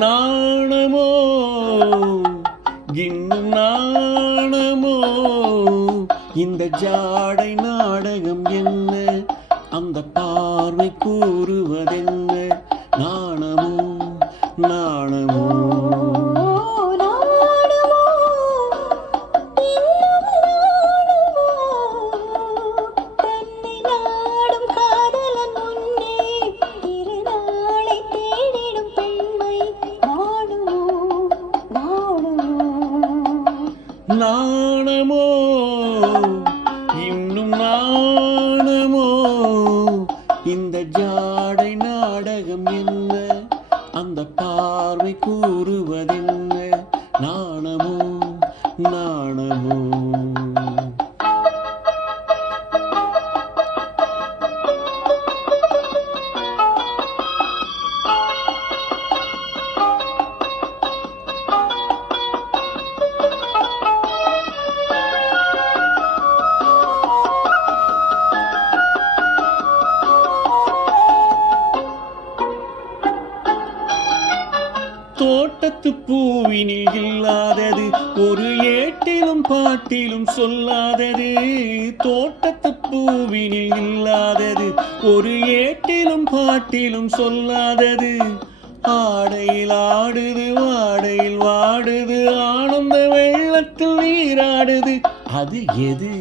நாணமோ இன்னும் நாணமோ இந்த ஜாடை நாடகம் என்ன அந்த பார்வை கூறுவதென்ன நாணமோ நாணமோ நாணமோ இன்னும் நாணமோ இந்த ஜாடை நாடகம் என்ன அந்த பார்வை கூறுவதென்ன நாணமோ நாணமோ தோட்டத்து பூவினில் இல்லாதது ஒரு ஏட்டிலும் பாட்டிலும் சொல்லாதது தோட்டத்து பூவினில் இல்லாதது ஒரு ஏட்டிலும் பாட்டிலும் சொல்லாதது ஆடையில் ஆடுது வாடையில் வாடுது ஆனந்த வெள்ளத்தில் நீராடுது அது எது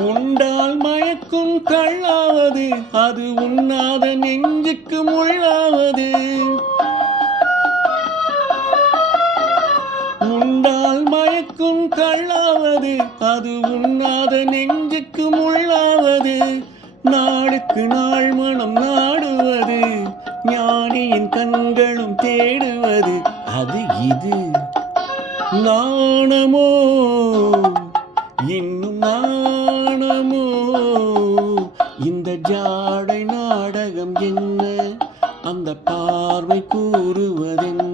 உண்டால் மயக்கும் கள்ளாவது அது உண்ணாத நெஞ்சுக்கு முள்ளாவது உண்டால் மயக்கும் கள்ளாவது அது உண்ணாத நெஞ்சுக்கு முள்ளாவது நாளுக்கு நாள் மனம் நாடுவது ஞானியின் கண்களும் தேடுவது அது இது நாணமோ இன்னும் நாணமோ இந்த ஜாடை நாடகம் என்ன அந்த பார்வை கூறுவதென்ன